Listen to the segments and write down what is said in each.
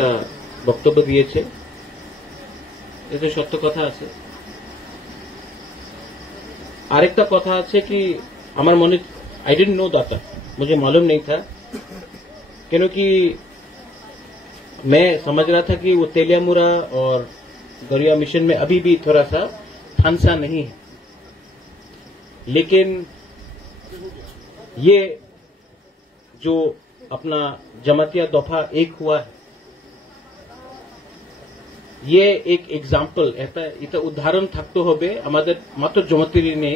একটা বক্তব্য দিয়েছে, এতে সত্য কথা আছে। আরেকটা কথা আছে कि আমার মনে आई डिडंट नो दैट, मुझे मालूम नहीं था, क्योंकि मैं समझ रहा था कि वो तेलियामुरा और गरिया मिशन में अभी भी थोड़ा सा थानसा नहीं है, लेकिन ये जो अपना जमातिया दफा एक हुआ है, ये एक एग्जाम्पल, এটা উদাহরণ থাকতে হবে আমাদের মাত্র জমাতিরি ने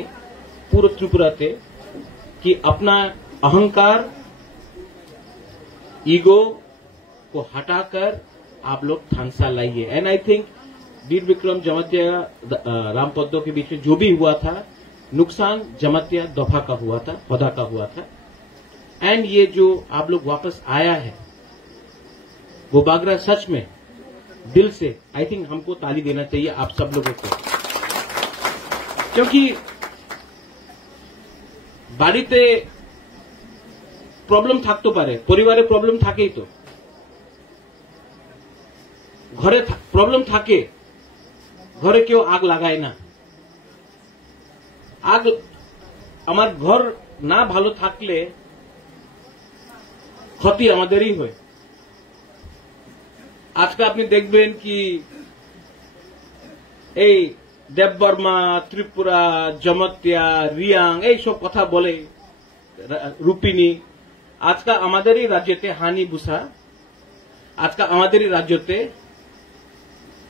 पूरे त्रिपुराते कि अपना अहंकार, ईगो को हटाकर आप लोग थानसा लाइए। एंड आई थिंक वीर विक्रम जमातिया रामपद्दो के बीच में जो भी हुआ था, नुकसान जमातिया दफा का हुआ था, होदा का हुआ था। एंड ये जो आप लोग वापस आया है वो बागरा सच में दिल से आई थिंक हमको ताली देना चाहिए आप सब लोगों को, क्योंकि বাড়িতে প্রবলেম থাকতে পারে, পরিবারে প্রবলেম থাকেই, তো ঘরে প্রবলেম থাকে, ঘরে কেউ আগ লাগায় না। আগ আমার ঘর না ভালো থাকলে ক্ষতি আমাদেরই হয়। আজকে আপনি দেখবেন কি এই দেববর্মা, ত্রিপুরা, জমাতিয়া, রিয়াং এই সব কথা বলে রূপিনী, আজকে আমাদেরই রাজ্যতে হানি বুসা আজকে আমাদেরই রাজ্যতে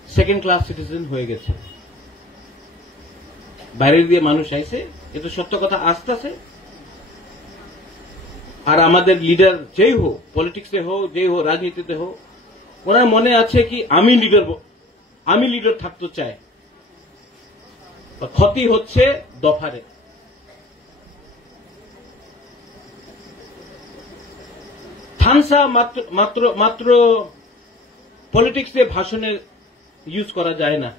সেকেন্ড ক্লাস সিটিজেন হয়ে গেছে। বাইরের দিয়ে মানুষ আইছে, এটা সত্য কথা, আসতেছে। আর আমাদের লিডার যেই হোক, পলিটিক্সে হোক, যেই হোক, রাজনীতিতে হোক, ওনার মনে আছে কি আমি লিডার থাকতে চাই। ক্ষতি হচ্ছে দফারে। থানসা মাত্র পলিটিক্সে ভাষণে ইউজ করা যায় না।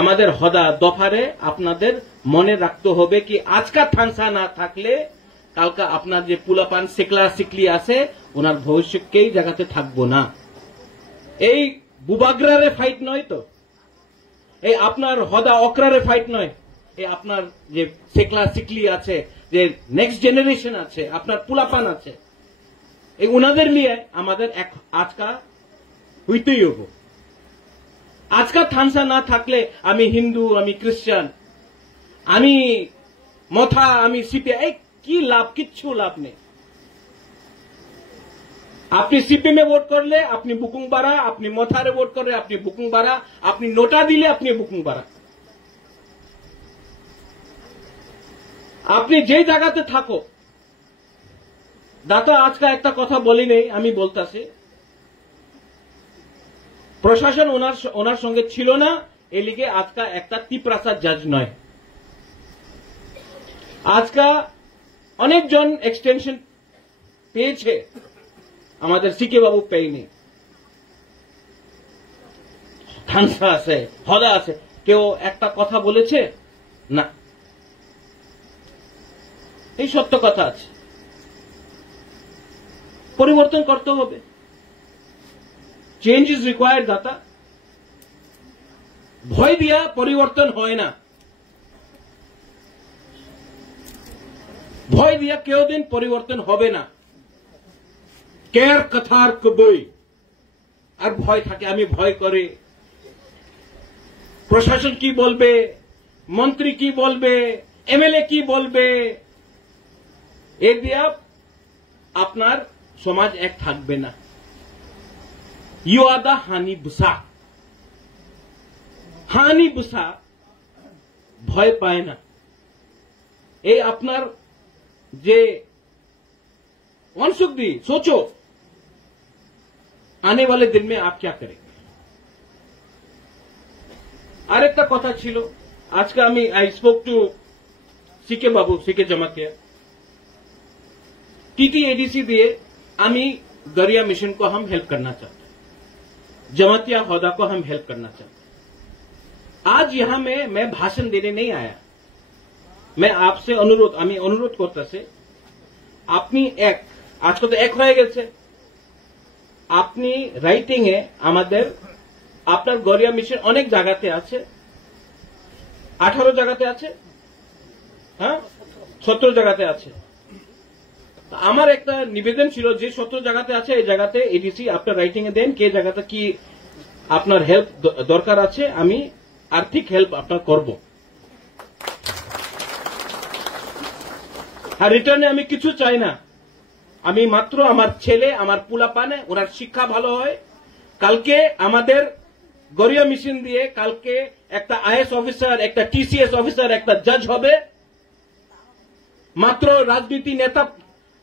আমাদের হদা দফারে আপনাদের মনে রাখতে হবে কি আজকা থানসা না থাকলে কালকা আপনার যে পুলাপান সিকলা সিকলি আছে ওনার ভবিষ্যৎকেই জায়গাতে থাকবো না। এই বুবাগ্রারে ফাইট নয় তো, এই আপনার হদা অকরারে ফাইট নয়, এই আপনার যে সেকলা সিকলি আছে, যে নেক্সট জেনারেশন আছে, আপনার পুলাপান আছে, এই উনাদের নিয়ে আমাদের আজকা হইতেই হবো। আজকা থানসা না থাকলে আমি হিন্দু, আমি খ্রিস্টান, আমি মথা, আমি সিপিআই, কি লাভ? কিচ্ছু লাভ নেই। আপনি সিপিএমে ভোট করলে আপনি বুকুং বাড়া, আপনি মথারে ভোট করলে আপনি বুকুং বাড়া, আপনি নোটা দিলে আপনি বুকুং বাড়া। আপনি যে জায়গাতে থাকো, দাতা আজকে একটা কথা বলি নেই, আমি বলতাছি, প্রশাসন ওনার সঙ্গে ছিল না, এই লিগে আজকা একটা তিপ্রাসা জাজ নয়। আজকা অনেকজন এক্সটেনশন পেয়েছে, আমাদের সিকে বাবু পেয়নি। থানসা আছে, হদা আছে, কেউ একটা কথা বলেছে না, এই সত্য কথা আছে। পরিবর্তন করতে হবে, চেঞ্জ ইজ রিকোয়ার্ড। দাতা ভয় দিয়া পরিবর্তন হয় না, ভয় দিয়া কেউ দিন পরিবর্তন হবে না। কেয়ার কথার কবই আর ভয় থাকে, আমি ভয় করে প্রশাসন কি বলবে, মন্ত্রী কি বলবে, এমএলএ কি বলবে, এ দিয়া আপনার সমাজ এক থাকবে না। ইউ আর দা হানি বুসা। হানি বুসা ভয় পায় না। এই আপনার যে मनसुख दी सोचो आने वाले दिन में आप क्या करेंगे। আরেকটা কথা ছিল, আজকে আমি I spoke to সিকে Babu, সিকে Jamatia, TTADC दिए আমি गरिया मिशन को हम हेल्प करना चाहते हैं, जमातिया होदा को हम हेल्प करना चाहते हैं। आज यहां मैं भाषण देने नहीं आया, मैं आपसे अनुरोध करता से আপনি এক, আজকে তো এক হয়ে গেছে, আপনি রাইটিং এ আমাদের আপনার গরিয়া মিশন অনেক জায়গাতে আছে, 18 জায়গাতে আছে, হ্যাঁ 17 জায়গাতে আছে। আমার একটা নিবেদন ছিল যে 17 জায়গাতে আছে এই জায়গাতে এডিসি আপনার রাইটিং এ দেন কে জায়গাতে কি আপনার হেল্প দরকার আছে, আমি আর্থিক হেল্প আপনার করব। আর রিটার্নে আমি কিছু চাই না, আমি মাত্র আমার ছেলে আমার পোলাপানে ওনার শিক্ষা ভালো হয়। কালকে আমাদের গরিয়া মিশন দিয়ে কালকে একটা আইএস অফিসার, একটা টিসিএস অফিসার, একটা জাজ হবে। মাত্র রাজনীতি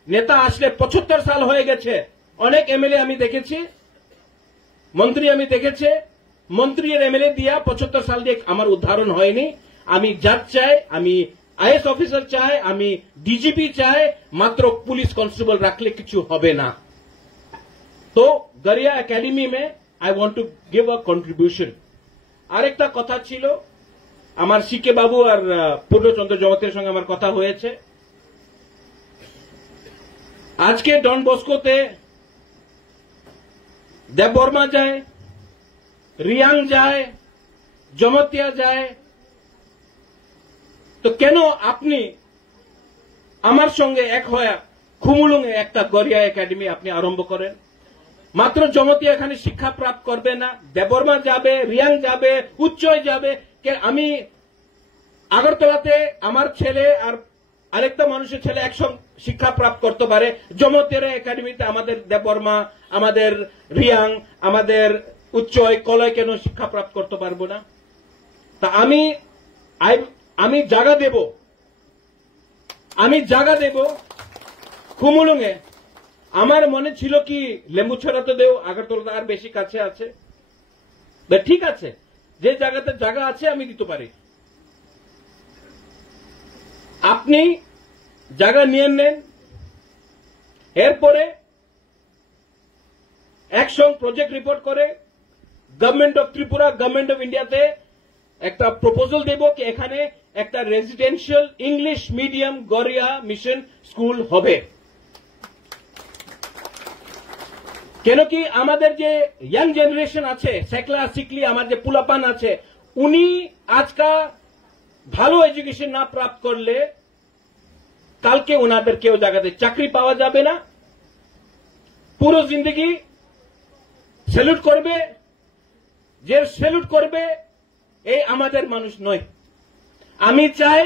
নেতা আসলে 75 সাল হয়ে গেছে। অনেক এমএলএ আমি দেখেছি, মন্ত্রী আমি দেখেছি, মন্ত্রী এর এমএলএ দিয়া 75 সাল দিয়ে আমার উদাহরণ হয়নি। আমি জাজ চাই, আমি আইএস অফিসার চাই, আমি ডিজিপি চাই, মাত্র পুলিশ কনস্টেবল রাখলে কিছু হবে না। তো Garia academy may I want to give a contribution. আরেকটা কথা ছিল, আমার সিকে বাবু আর পূর্ণচন্দ্র জগতের সঙ্গে আমার কথা হয়েছে। আজকে ডন বস্কোতে দেববর্মা যায়, রিয়াং যায়, জমতিয়া যায়, তো কেন আপনি আমার সঙ্গে এক হয়ে খুমুলুঙে একটা গরিয়া একাডেমি আপনি আরম্ভ করেন? মাত্র জমতিয়া এখানে শিক্ষা প্রাপ্ত করবে না, দেববর্মা যাবে, রিয়াং যাবে, উচ্চয় যাবে। আমি আগরতলাতে আমার ছেলে আর আরেকটা মানুষের ছেলে একসঙ্গে শিক্ষা প্রাপ্ত করতে পারে, জমতের একাডেমিতে আমাদের দেববর্মা, আমাদের রিয়াং, আমাদের উচ্চয় কলয় কেন শিক্ষা প্রাপ্ত করতে পারবো না? তা আমি জায়গা দেব, খুমুলুঙে। আমার মনে ছিল কি লেম্বুছড়াতে দেও, আগরতলা আর বেশি কাছে আছে, ঠিক আছে, যে জায়গাতে জায়গা আছে আমি দিতে পারি। আপনি জায়গা নিয়ে নেন, এরপরে একসঙ্গে প্রজেক্ট রিপোর্ট করে government of Tripura, government of ইন্ডিয়াতে একটা প্রপোজাল দেব কি এখানে একটা residential English medium Garia mission school হবে। কেন কি আমাদের যে ইয়াং জেনারেশন আছে, সেকলা সিকলি আমার যে পুলাপান আছে, উনি আজকা ভালো এডুকেশন না প্রাপ্ত করলে কালকে ওনাদের কেউ জায়গাতে চাকরি পাওয়া যাবে না, পুরো জিন্দগি স্যালুট করবে, যে স্যালুট করবে এই আমাদের মানুষ নয়। আমি চাই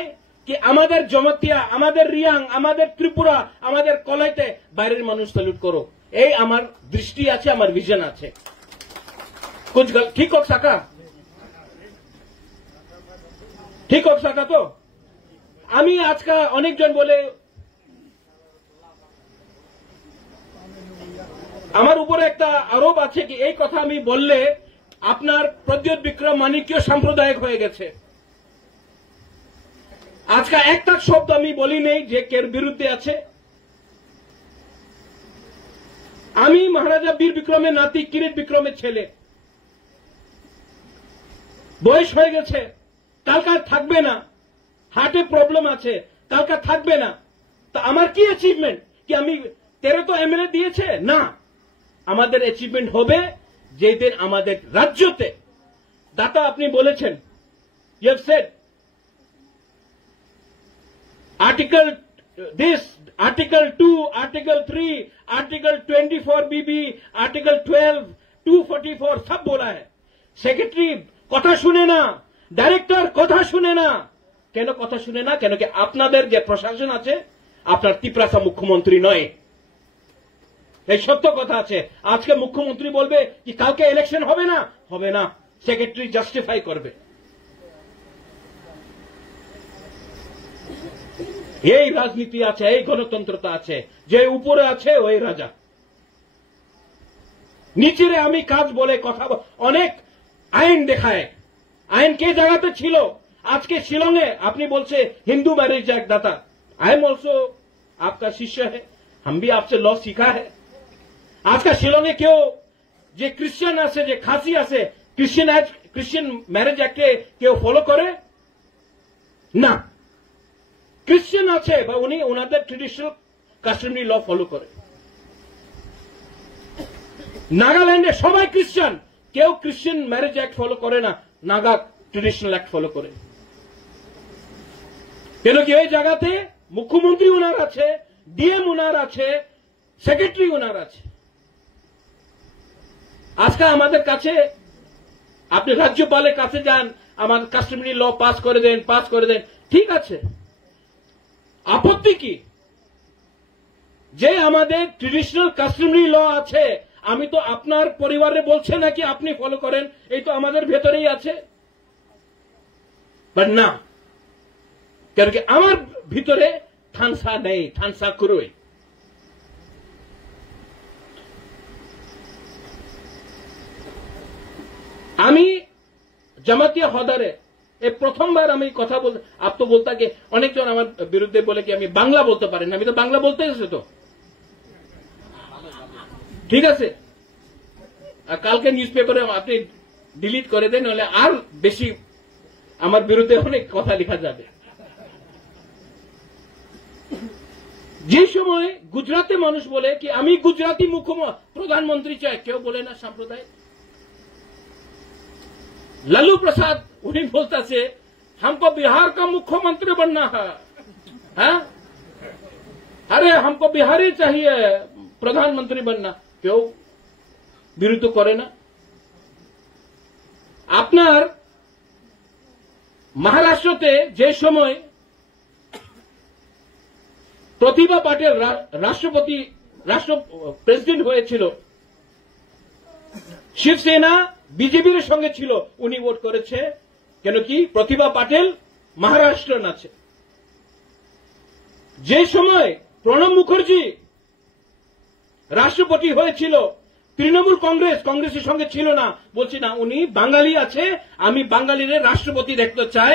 কি আমাদের জমতিয়া, আমাদের রিয়াং, আমাদের ত্রিপুরা, আমাদের কলাইতে বাইরের মানুষ স্যালুট করো, এই আমার দৃষ্টি আছে, আমার ভিশন আছে। ঠিক হোক সাকা, ঠিক হোক সাকা। তো আমি আজকা অনেকজন বলে আমার উপরে একটা আরোপ আছে কি এই কথা আমি বললে আপনার প্রদ্যোৎ বিক্রম মানিক্য সাম্প্রদায়িক হয়ে গেছে। আজকা একটা শব্দ আমি বলি নেই যে কের বিরুদ্ধে আছে। আমি মহারাজা বীর বিক্রমের নাতি, কিরিট বিক্রমের ছেলে, বয়স হয়ে গেছে, কালকার থাকবে না, হার্টে প্রবলেম আছে, কালকার থাকবে না। তা আমার কি অ্যাচিভমেন্ট কি আমি 13 তো এমএলএ দিয়েছে না, আমাদের অ্যাচিভমেন্ট হবে যেদিন আমাদের রাজ্যতে দাতা আপনি বলেছেন, you have said article this, article 2, article 3, article 24 बीबी, आर्टिकल 12, 244 सब बोला है। सेक्रेटरी কথা শুনে না, ডাইরেক্টর কথা শুনে না। কেন কথা শুনে না? কেন কি আপনাদের যে প্রশাসন আছে, আপনার তিপ্রাসা মুখ্যমন্ত্রী নয়, এই সত্য কথা আছে। আজকে মুখ্যমন্ত্রী বলবে কি কালকে ইলেকশন হবে না, হবে না, সেক্রেটারি জাস্টিফাই করবে। এই রাজনীতি আছে, এই গণতন্ত্রতা আছে, যে উপরে আছে ওই রাজা, নিচেরে আমি কাজ বলে কথা অনেক আইন দেখায়। আইন কে জায়গাতে ছিল? আজকে শিলংয়ে আপনি বলছে हिंदू मैरिज एक्ट दाता, आई एम ऑल्सो आपका शिष्य है, हम भी आपसे लॉ सीखा है। আজকে শিলংয়ে কেউ যে খ্রিস্টান আছে, যে খাসি আছে, ক্রিশ্চিয়ান ম্যারেজ অ্যাক্টে কেউ ফলো করে না। ক্রিশ্চিয়ান আছে বা উনি ওনাদের ট্রেডিশনাল কাস্টমারি ল ফলো করে। নাগাল্যান্ডে সবাই খ্রিস্টান, কেউ খ্রিস্টান ম্যারেজ অ্যাক্ট ফলো করে না, নাগা ট্রেডিশনাল অ্যাক্ট ফলো করে। কেন কি ওই জায়গাতে মুখ্যমন্ত্রী ওনার আছে, ডিএম ওনার আছে, সেক্রেটারি ওনার আছে। আজকে আমাদের কাছে আপনি রাজ্যপালের কাছে যান, আমার কাস্টমারি ল পাস করে দেন, ঠিক আছে, আপত্তি কি? যে আমাদের ট্রেডিশনাল কাস্টমারি ল আছে, আমি তো আপনার পরিবারে বলছে নাকি আপনি ফলো করেন, এই তো আমাদের ভেতরেই আছে। বাট না, কেন কি আমার ভিতরে থানসা নেই, থানসা করুই। আমি জামাতিয়া হদারে এই প্রথমবার আমি কথা বলতে, আপ তো বলতা কি অনেকজন আমার বিরুদ্ধে বলে কি আমি বাংলা বলতে পারি না, আমি তো বাংলা বলতে এসে তো ঠিক আছে। আর কালকে নিউজ পেপারে আপনি ডিলিট করে দেন, নাহলে আর বেশি আমার বিরুদ্ধে অনেক কথা লেখা যাবে। যে সময় গুজরাটে মানুষ বলে কি আমি গুজরাটি প্রধানমন্ত্রী চাই, কেউ বলে না সাম্প্রদায়িক। लालू प्रसाद उन्हीं बोलता से हमको बिहार का मुख्यमंत्री बनना है, अरे हमको बिहारी चाहिए प्रधानमंत्री बनना, क्यों विरुद्ध करे ना? আপনার মহারাষ্ট্রতে যে সময় প্রতিভা পাটিল রাষ্ট্র প্রেসিডেন্ট হয়েছিল, শিবসেনা বিজেপির সঙ্গে ছিল, উনি ভোট করেছে। কেন কি প্রতিভা পাটিল মহারাষ্ট্র আছে। যে সময় প্রণব মুখার্জি রাষ্ট্রপতি হয়েছিল, তৃণমূল কংগ্রেসের সঙ্গে ছিল না, বলছি না উনি বাঙালি আছে, আমি বাঙালির রাষ্ট্রপতি দেখতে চাই,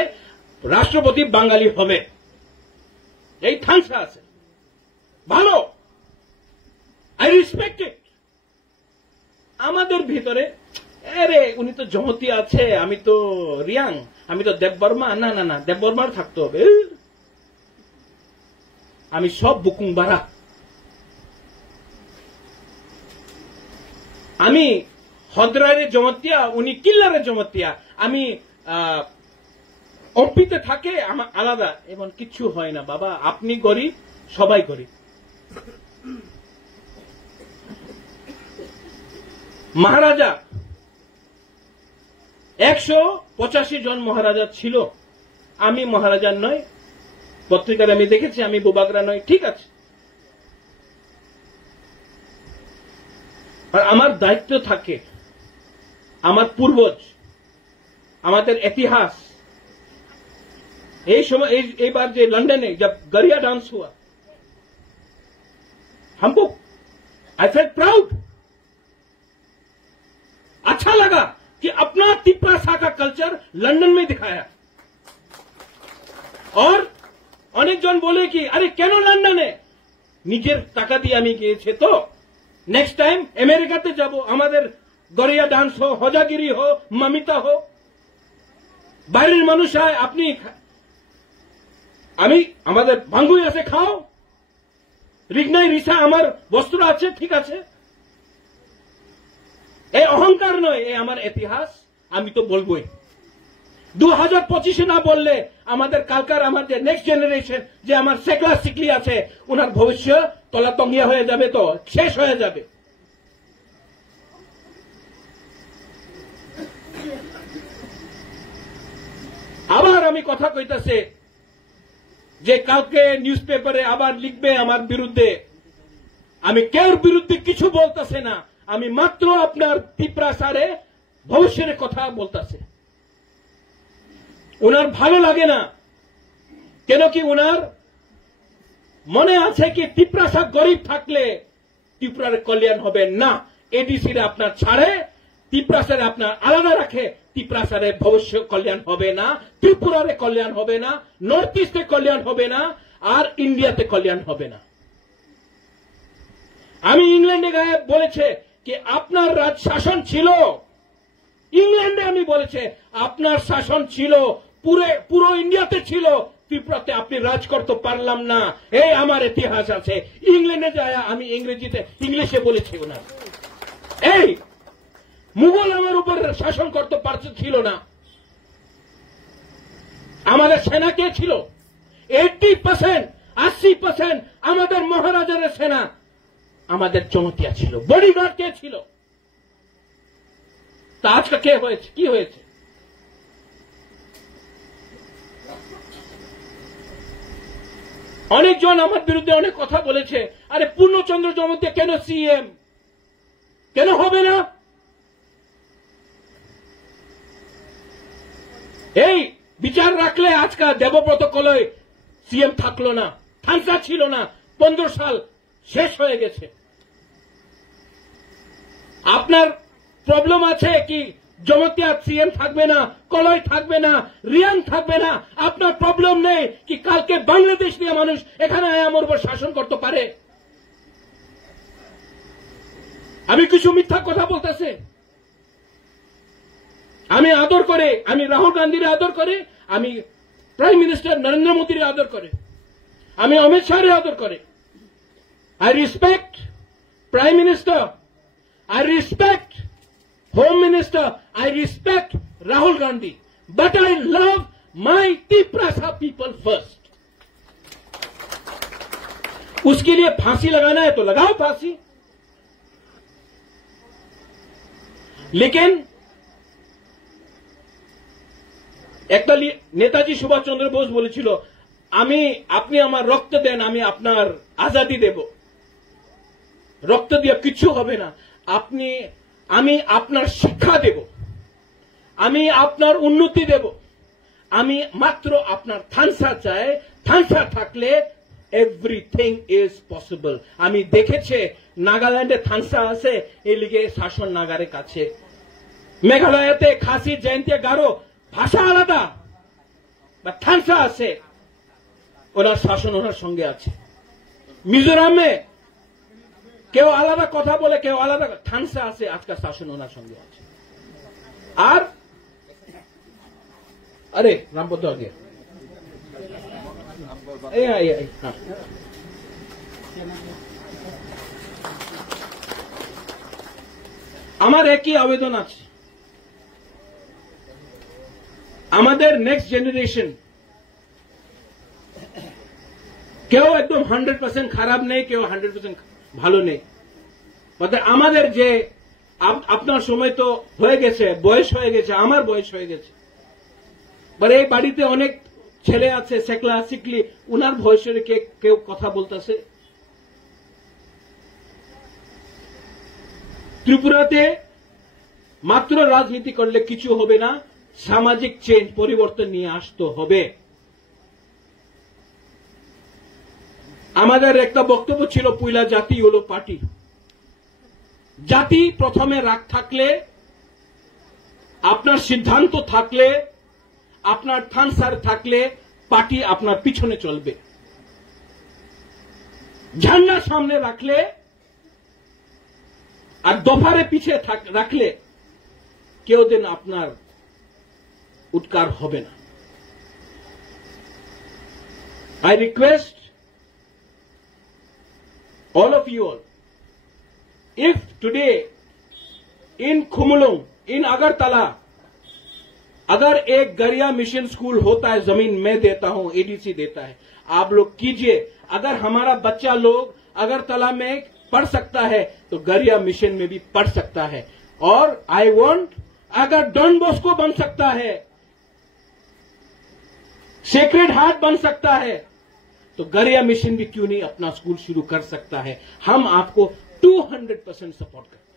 রাষ্ট্রপতি বাঙালি হবে, এই থানসা আছে। ভালো, আই রেসপেক্ট ইট। আমাদের ভিতরে আরে উনি তো জমতি আছে, আমি তো রিয়াং, আমি তো দেববর্মা, না না না, দেববর্মার থাকতে হবে, আমি সব বুকুং বাড়া। আমি হদ্রারে জমতিয়া, উনি কিল্লারে জমতিয়া, আমি অম্পিতে থাকে, আমার আলাদা, এমন কিছু হয় না বাবা। আপনি গরিব, সবাই গরিব। মহারাজা 185 জন মহারাজা ছিল, আমি মহারাজা নয়, পত্রিকার আমি দেখেছি, আমি বোবাগরা নয়, ঠিক আছে। আর আমার দায়িত্ব থাকে, আমার পূর্বজ, আমাদের ইতিহাস। এই সময় এইবার যে লন্ডনে जब गरिया डांस हुआ, हमको आई फेल्ट प्राउड, अच्छा लगा कि अपना तिप्रासा का कल्चर लंदन में दिखाया। और अनेक जन बोले कि अरे केन लंदने, निजेर टाका दिए आमी गिয়েছে तो नेक्स्ट टाइम अमेरिकाते যাব, আমাদের গরিয়া ডান্স हो, হজাগিরি हो, মামিতা हो, বাইরের মানুষ হয়, আপনি আমি আমাদের ভাঙ্গুই আছে, খাও, রিগনাই রিসা আমার বস্ত্র আছে, ঠিক আছে। এই অহংকার নয়, এই আমার ইতিহাস, আমি তো বলবোই। 2025 না বললে আমাদের কালকার আমার যে নেক্সট জেনারেশন, যে আমার সেকলা সিকলি আছে, ওনার ভবিষ্যৎ তলাতঙ্গিয়া হয়ে যাবে, তো শেষ হয়ে যাবে। আবার আমি কথা কইতাছে যে কালকে নিউজ পেপারে আবার লিখবে আমার বিরুদ্ধে, আমি কেউর বিরুদ্ধে কিছু বলতেছে না, আমি মাত্র আপনার তিপ্রাসারে ভবিষ্যতের কথা বলতেছে। ওনার ভালো লাগে না, কেন কি ওনার মনে আছে কি তিপ্রাসা গরিব থাকলে ত্রিপুরার কল্যাণ হবে না। এডিসিরে আপনার ছাড়ে, তিপ্রাসারে আপনার আলাদা রাখে, তিপ্রাসারে ভবিষ্যৎ কল্যাণ হবে না, ত্রিপুরারে কল্যাণ হবে না, নর্থ ইস্টে কল্যাণ হবে না, আর ইন্ডিয়াতে কল্যাণ হবে না। আমি ইংল্যান্ডে গিয়ে বলেছে কি আপনার রাজ শাসন ছিল, ইংল্যান্ডে আমি বলেছে আপনার শাসন ছিল, পুরো ইন্ডিয়াতে ছিল, ত্রিপুরাতে আপনি রাজ করতে পারলাম না, এই আমার ইতিহাস আছে। ইংল্যান্ডে যায় আমি ইংলিশে বলেছি ওনার। এই মুঘল আমার উপর শাসন করতে ছিল না। আমাদের সেনা কে ছিল? 80%, 80% আমাদের মহারাজার সেনা আমাদের জমতিয়া ছিল। বডিগার্ড কে ছিল? তা আজকে কে হয়েছে? কি হয়েছে? অনেকজন আমার বিরুদ্ধে অনেক কথা বলেছে, আরে পূর্ণচন্দ্র জমতিয়া কেন সিএম? কেন হবে না? এই বিচার রাখলে আজকাল দেবব্রত কলই সিএম থাকলো না, থানসা ছিল না, 15 সাল শেষ হয়ে গেছে। আপনার প্রবলেম আছে কি জমতিয়া সিএম থাকবে না, কলই থাকবে না, রিয়াং থাকবে না? আপনার প্রবলেম নেই কি কালকে বাংলাদেশ নিয়ে মানুষ এখানে আমার উপর শাসন করতে পারে? আমি কিছু মিথ্যা কথা বলতেছে। আমি আদর করে, আমি রাহুল গান্ধীর আদর করে, আমি প্রাইম মিনিস্টার নরেন্দ্র মোদীর আদর করে, আমি অমিত শাহের আদর করে। I respect prime minister, I respect home minister, I respect Rahul Gandhi, but I love my Tiprasa people first. उसके लिए फांसी लगाना है तो लगाओ फांसी, लेकिन একটা নেতাজি সুভাষচন্দ্র বোস বলেছিল, আপনি আমার রক্ত দেন, আমি আপনার আজাদি দেব। রক্ত দিয়ে কিছু হবে না, আমি আপনার শিক্ষা দেব, আমি আপনার উন্নতি দেব, আমি মাত্র আপনার থানসা চাই। থানসা থাকলে এভরিথিং ইজ পসিবল। আমি দেখেছে নাগাল্যান্ডে থানসা আছে, এই লিগে শাসন নাগারের কাছে। মেঘালয়তে খাসি, জয়ন্তী, গারো ভাষা আলাদা, বা থানসা আছে, ওনার শাসন ওনার সঙ্গে আছে। মিজোরামে কেউ আলাদা কথা বলে, কেউ আলাদা, থানসা আছে, আজকাল শাসন ওনার সঙ্গে আছে। আর আরে রামপদ আগে আমার একই আবেদন আছে, আমাদের নেক্সট জেনারেশন কেউ একদম 100% খারাপ নেই, কেউ 100% ভালো নেই। আমাদের যে আপনার সময় তো হয়ে গেছে, বয়স হয়ে গেছে, আমার বয়স হয়ে গেছে, এই বাড়িতে অনেক ছেলে আছে সেকলা সিকলি, উনার বয়সের কেউ কথা বলতেছে। ত্রিপুরাতে মাত্র রাজনীতি করলে কিছু হবে না, সামাজিক চেঞ্জ, পরিবর্তন নিয়ে আসতে হবে। আমাদের একটা বক্তব্য ছিল, পয়লা জাতি হলো পার্টি। জাতি প্রথমে রাগ থাকলে, আপনার সিদ্ধান্ত থাকলে, আপনার থানসার থাকলে, পার্টি আপনার পিছনে চলবে। ঝান্ডা সামনে রাখলে আর দফারে পিছিয়ে রাখলে কেউ দিন আপনার উৎকার হবে না। I request all of you all, if today in Khumulung, in Agartala, अगर एक गरिया मिशन स्कूल होता है, जमीन मैं देता हूं, एडीसी देता है, आप लोग कीजिए। अगर हमारा बच्चा लोग अगरतला में पढ़ सकता है तो गरिया मिशन में भी पढ़ सकता है। और आई वांट, अगर डॉन बॉस्को बन सकता है, सेक्रेड हार्ट बन सकता है, तो गरिया मिशन भी क्यों नहीं अपना स्कूल शुरू कर सकता है। हम आपको 200% सपोर्ट करते हैं।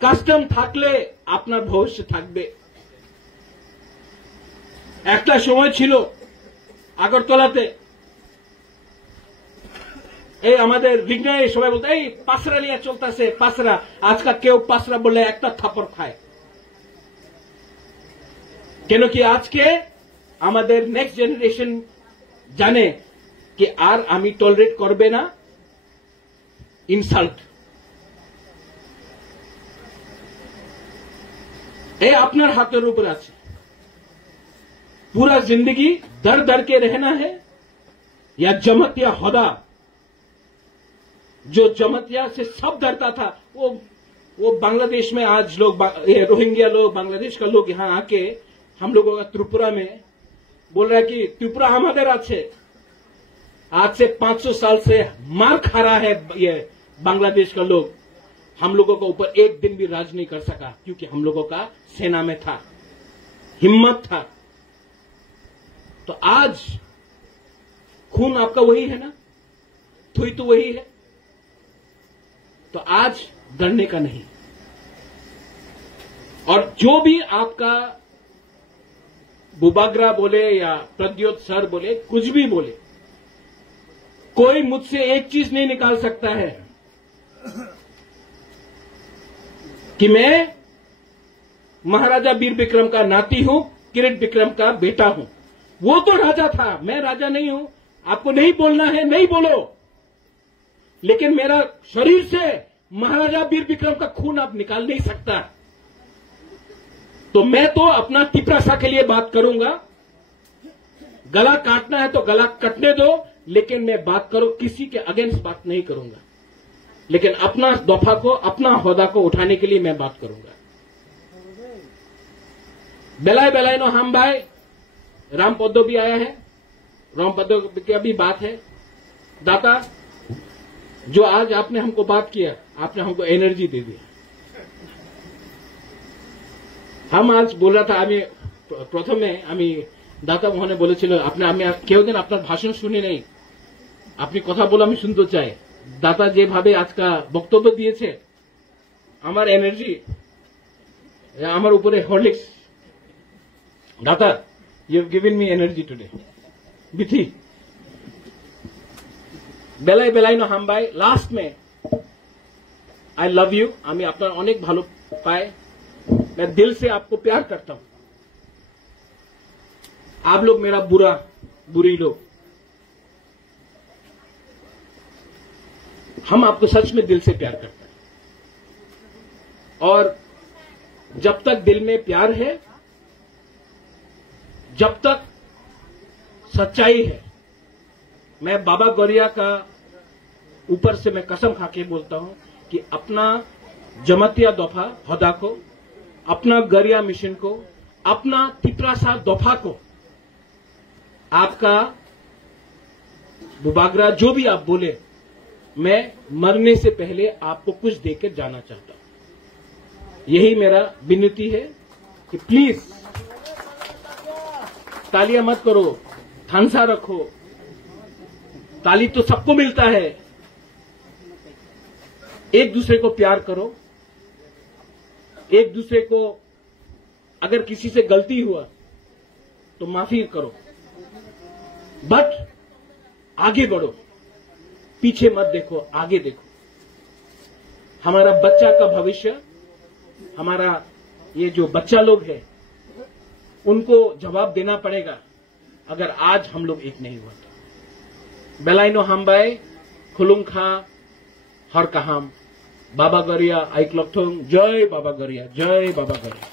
কাস্টম থাকলে আপনার ভবিষ্য থাকবে। একটা সময় ছিল আগরতলাতে, এই আমাদের বিজ্ঞানী সবাই বলতো, এই পাসরা নিয়ে চলতেছে, পাসরা। আজকাল কেউ পাসরা বললে একটা থাপড় খায়। কেন কি আজকে আমাদের নেক্সট জেনারেশন জানে কি আর আমি টলারেট করবে না ইনসাল্ট। ये अपना हाथों ऊपर আছে। पूरा जिंदगी दर दर के रहना है, या जमतिया होदा, जो जमतिया से सब डरता था, वो बांग्लादेश में आज लोग, रोहिंग्या लोग, बांग्लादेश का लोग यहां आके हम लोगों का त्रिपुरा में बोल रहा है कि त्रिपुरा हमारे आज से 500 साल से मार खा रहा है ये बांग्लादेश का लोग। हम लोगों के ऊपर एक दिन भी राज नहीं कर सका, क्योंकि हम लोगों का सेना में था, हिम्मत था। तो आज खून आपका वही है ना, थुई तो वही है। तो आज डरने का नहीं। और जो भी आपका बुबाग्रा बोले या प्रद्योत सर बोले, कुछ भी बोले, कोई मुझसे एक चीज नहीं निकाल सकता है कि मैं महाराजा वीर विक्रम का नाती हूं, किरीट विक्रम का बेटा हूं। वो तो राजा था, मैं राजा नहीं हूं। आपको नहीं बोलना है, नहीं बोलो, लेकिन मेरा शरीर से महाराजा वीर विक्रम का खून आप निकाल नहीं सकता। तो मैं तो अपना तिपरासा के लिए बात करूंगा। गला काटना है तो गला कटने दो, लेकिन मैं बात करो किसी के अगेंस्ट बात नहीं करूंगा, लेकिन अपना दफा को, अपना होदा को उठाने के लिए मैं बात करूंगा। बेलाय बेलाय नो हम भाई राम पद्दो भी आया है, राम पद्दो की भी बात है। दाता, जो आज आपने हमको बात किया, आपने हमको एनर्जी दे दिया। हम आज बोल रहा था, प्रथमे दाता मोहने बोलेছিল আপনি কেউ দিন আপনার ভাষণ শুনি নাই, আপনি কথা বলে আমি শুনতে চাই। দাতা যেভাবে আজকা বক্তব্য দিয়েছে, আমার এনার্জি, আমার উপরে হরলিক্স। দাতা, you have given me energy today. বিথি বেলায় বেলায় নো হাম ভাই, লাস্ট में आई लव यू। আমি আপনার অনেক ভালো পাই, मैं दिल से आपको प्यार करता हूं। आप लोग मेरा बुरी लोग, हम आपको सच में दिल से प्यार करते हैं। और जब तक दिल में प्यार है, जब तक सच्चाई है, मैं बाबा गौरिया का ऊपर से मैं कसम खाके बोलता हूं कि अपना जमतिया दफा हदा को, अपना गरिया मिशन को, अपना तिपरासा दफा को, आपका बुबाग्रा जो भी आप बोले, मैं मरने से पहले आपको कुछ देकर जाना चाहता हूं। यही मेरा विनती है कि प्लीज तालियां मत करो, थानसा रखो। ताली तो सबको मिलता है। एक दूसरे को प्यार करो, एक दूसरे को, अगर किसी से गलती हुआ तो माफी करो, बट आगे बढ़ो, पीछे मत देखो, आगे देखो। हमारा बच्चा का भविष्य, हमारा ये जो बच्चा लोग है, उनको जवाब देना पड़ेगा अगर आज हम लोग एक नहीं हुआ तो। बेलाइनो हमबाई खुलुंखा हर कहाम बाबा गरिया आइकलक्थों। जय बाबा गरिया, जय बाबा गरिया।